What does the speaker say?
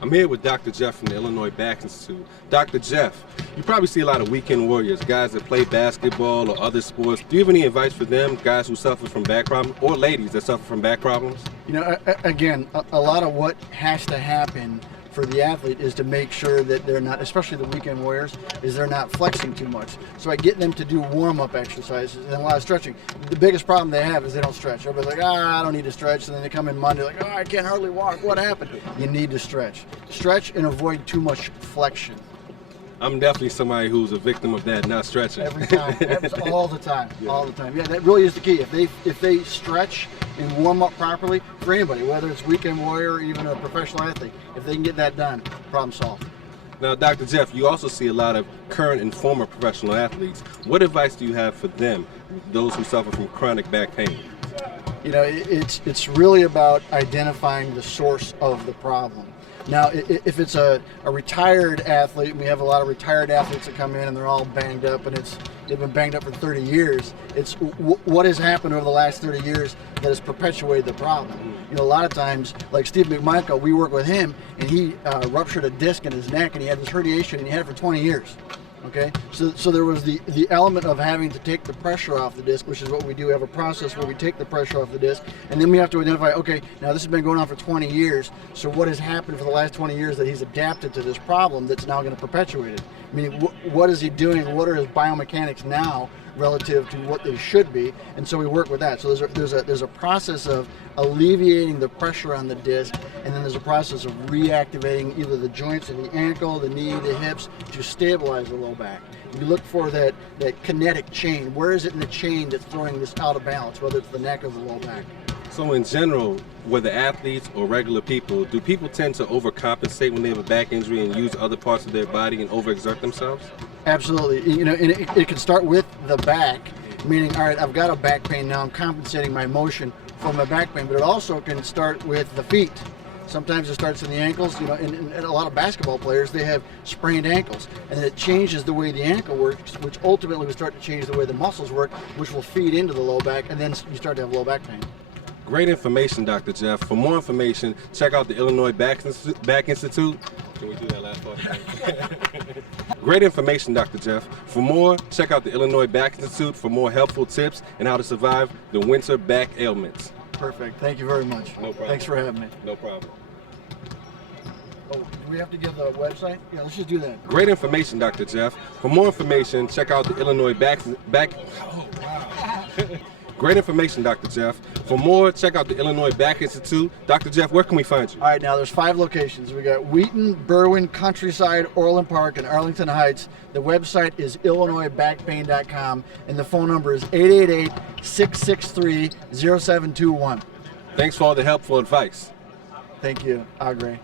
I'm here with Dr. Jeff from the Illinois Back Institute. Dr. Jeff, you probably see a lot of weekend warriors, guys that play basketball or other sports. Do you have any advice for them, guys who suffer from back problems, or ladies that suffer from back problems? You know, again, a lot of what has to happen for the athlete is to make sure that they're not, especially the weekend warriors, is they're not flexing too much. So I get them to do warm-up exercises and a lot of stretching. The biggest problem they have is they don't stretch. Everybody's like, I don't need to stretch. And then they come in Monday like, I can't hardly walk. What happened? You need to stretch. Stretch and avoid too much flexion. I'm definitely somebody who's a victim of that, not stretching. Every time. It happens all the time. Yeah. All the time. Yeah, that really is the key. If they stretch and warm up properly, for anybody, whether it's weekend warrior or even a professional athlete, if they can get that done, problem solved. Now, Dr. Jeff, you also see a lot of current and former professional athletes. What advice do you have for them, those who suffer from chronic back pain? You know, it's really about identifying the source of the problem. Now, if it's a retired athlete, and we have a lot of retired athletes that come in and they're all banged up, and they've been banged up for 30 years, it's what has happened over the last 30 years that has perpetuated the problem. You know, a lot of times, like Steve McMichael, we work with him, and he ruptured a disc in his neck, and he had this herniation, and he had it for 20 years. Okay, so there was the element of having to take the pressure off the disc, which is what we do. We have a process where we take the pressure off the disc, and then we have to identify, okay, now this has been going on for 20 years, so what has happened for the last 20 years that he's adapted to this problem that's now going to perpetuate it? I mean, what is he doing? What are his biomechanics now relative to what they should be? And so we work with that. So there's a process of alleviating the pressure on the disc, and then there's a process of reactivating either the joints of the ankle, the knee, the hips to stabilize the low back. You look for that kinetic chain. Where is it in the chain that's throwing this out of balance, whether it's the neck or the low back? So in general, whether athletes or regular people, do people tend to overcompensate when they have a back injury and use other parts of their body and overexert themselves? Absolutely. You know, and it can start with the back, meaning, all right, I've got a back pain now, I'm compensating my motion for my back pain, but it also can start with the feet. Sometimes it starts in the ankles, you know, and a lot of basketball players, they have sprained ankles, and it changes the way the ankle works, which ultimately will start to change the way the muscles work, which will feed into the low back, and then you start to have low back pain. Great information, Dr. Jeff. For more information, check out the Illinois Back Institute. Can we do that last part? Great information, Dr. Jeff. For more, check out the Illinois Back Institute for more helpful tips and how to survive the winter back ailments. Perfect. Thank you very much. No problem. Thanks for having me. No problem. Oh, do we have to give the website? Yeah, let's just do that. Great information, Dr. Jeff. For more information, check out the Illinois Back. Oh, wow. Great information, Dr. Jeff. For more, check out the Illinois Back Institute. Dr. Jeff, where can we find you? All right, now there's 5 locations. We got Wheaton, Berwyn, Countryside, Orland Park, and Arlington Heights. The website is illinoisbackpain.com, and the phone number is 888-663-0721. Thanks for all the helpful advice. Thank you. Agre.